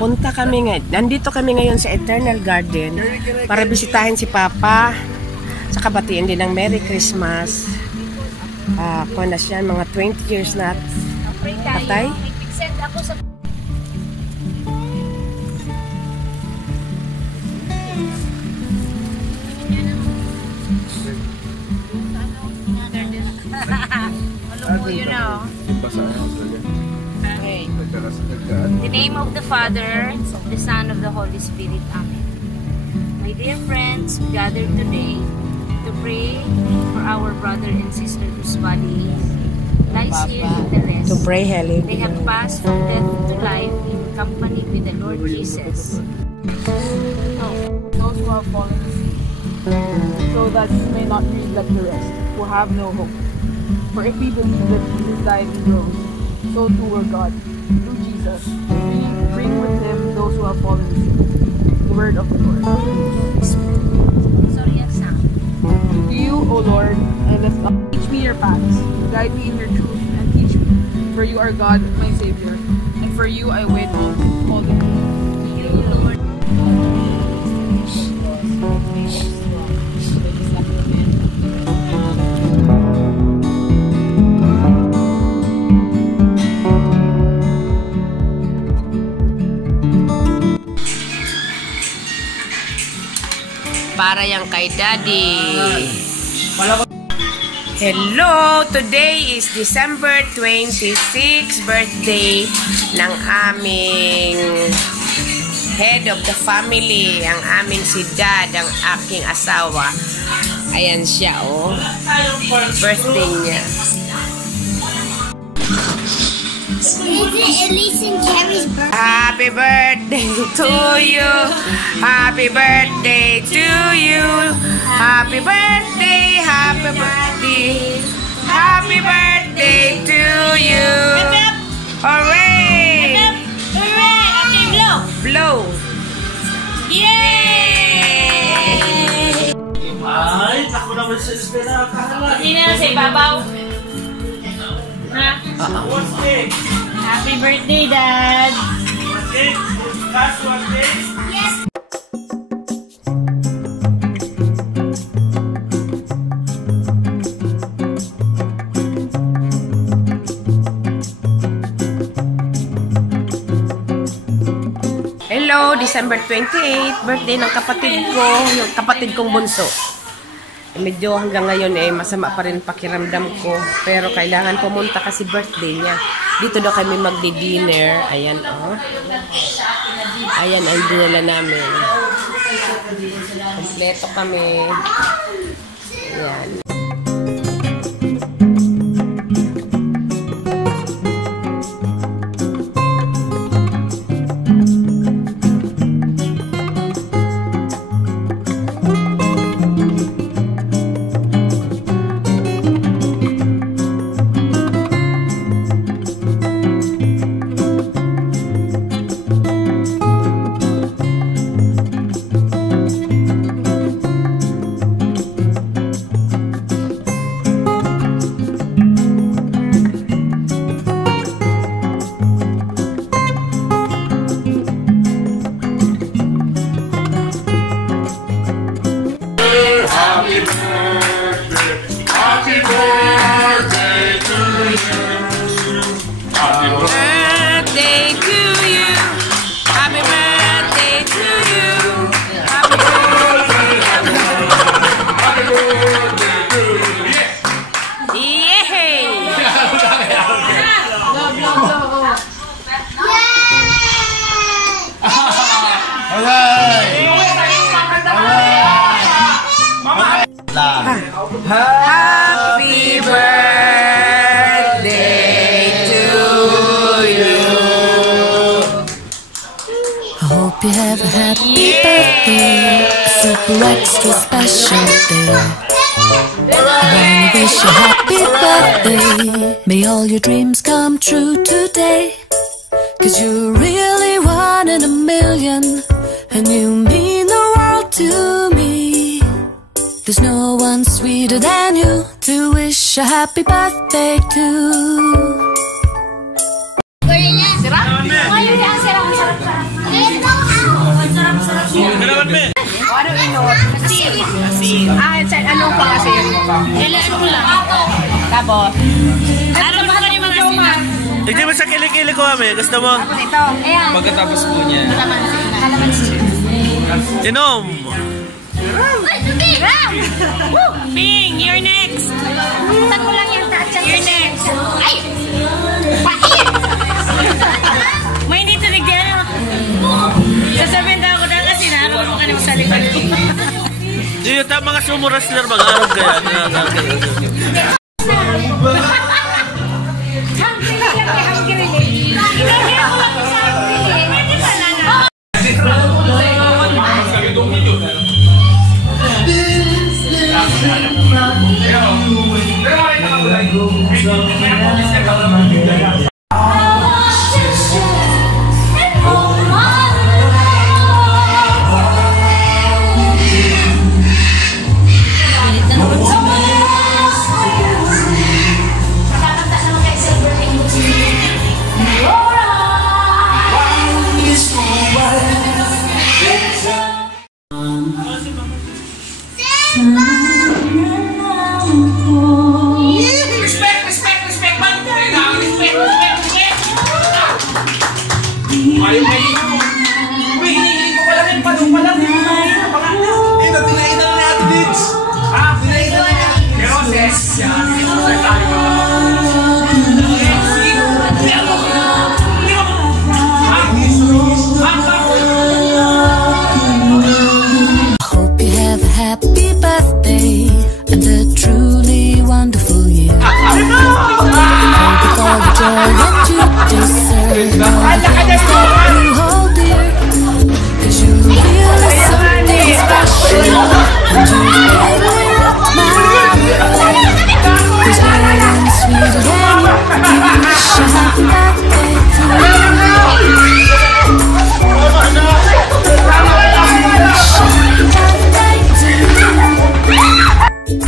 Punta kami ngayon. Nandito kami ngayon sa Eternal Garden para bisitahin si Papa. Saka batiin din ng Merry Christmas. Kung na siya, mga 20 years na patay. You know. Okay. In the name of the Father, of the Son, of the Holy Spirit. Amen. My dear friends, we gather today to pray for our brother and sister whose body lies here in the rest. To pray, Helen. They have passed from death to life in company with the Lord Jesus. Those who have fallen asleep, so that you may not grieve like the rest, who have no hope. For if we believe that Jesus died and rose, so too will God, through Jesus, bring with him those who have fallen asleep. The word of the Lord. Sorry, Sam. To you, O Lord, I lift up. Teach me your paths, guide me in your truth, and teach me. For you are God, my Savior, and for you I wait all the day. You, Lord. Para yang kay Daddy. Hello! Today is December 26, birthday ng aming head of the family, ang aming si Dad, ang aking asawa. Ayan siya, oh. Birthday niya. Happy birthday to you. Happy birthday to you. Happy birthday, happy birthday. Happy birthday to you. Hooray! Hooray! Okay, blow! Blow! Yay! Ay, ako naman sa espera. Hindi na sa ibabaw. Ha? What's cake? Happy birthday, Dad! What's cake? That's what cake? Yes! Hello, December 28, birthday ng kapatid ko, yung kapatid kong bunso. Medyo hanggang ngayon masama pa rin pakiramdam ko, pero kailangan pumunta kasi birthday niya. Dito daw kami magdi-dinner. Ayan, oh. Ayan ang dinala namin. Kompleto kami. Ayan. Happy birthday to you. I hope you have a happy birthday, a super extra special day. I wanna wish you a happy birthday. May all your dreams come true today. 'Cause you're really one in a million, and you mean the world to me. There's no one sweeter than you to wish a happy birthday to. Sira? Ayaw niya, sira. Ano inot? Asin. Ano pang asin? Ilaan mo lang. Tapos? Ano ba ka yung mga asin? Hindi mo sa kilikili ko kami. Gusto mo? Tapos ito. Ayan. Pagkatapos po niya. Kalamansi. Inom. Ay, Bing! Bing, you're next. Saan mo lang yung touch? You're next. Ay! Pait! May hindi tinigyan. Sasabihin daw ako dahil kasi naroon mo ka naman sa likod. Hindi yung mga sumo wrestler, mag-arap kaya.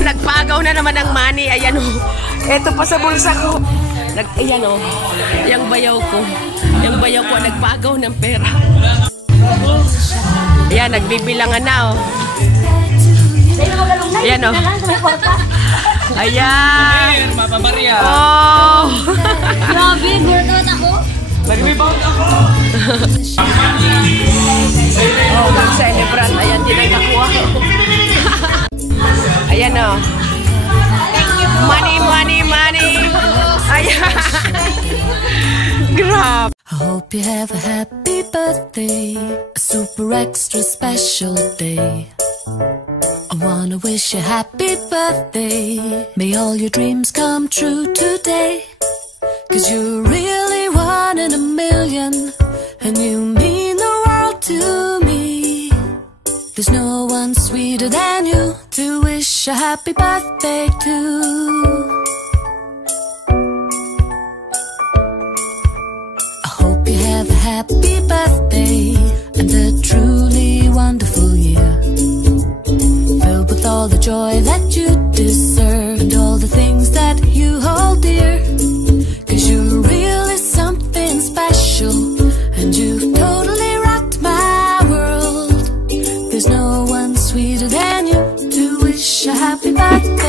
Nagpagaw na naman ang money. Ayan o. Eto pa sa bulsa ko. Ayan o. Yung bayaw ko. Yung bayaw ko nagpagaw ng pera. Ayan, nagbibilangan na o. Ayan o. Ayan. Mama Maria. Oh. Grabe, workout ako. Nag-rebound ako. Oh, mag-celebrant. Ayan, din ang nakuha ko. Ayan o. Money, money, money. Ayan. Grab. I hope you have a happy birthday, a super extra special day. I wanna wish you a happy birthday. May all your dreams come true today. 'Cause you're really one in a million, and you mean the world to me. There's no one sweeter than you to wish a happy birthday to. I hope you have a happy birthday and a truly wonderful year, filled with all the joy that you deserve and all the things that you hold dear. 'Cause you're really something special, and you've totally rocked my world. There's no one sweeter than you to wish a happy birthday.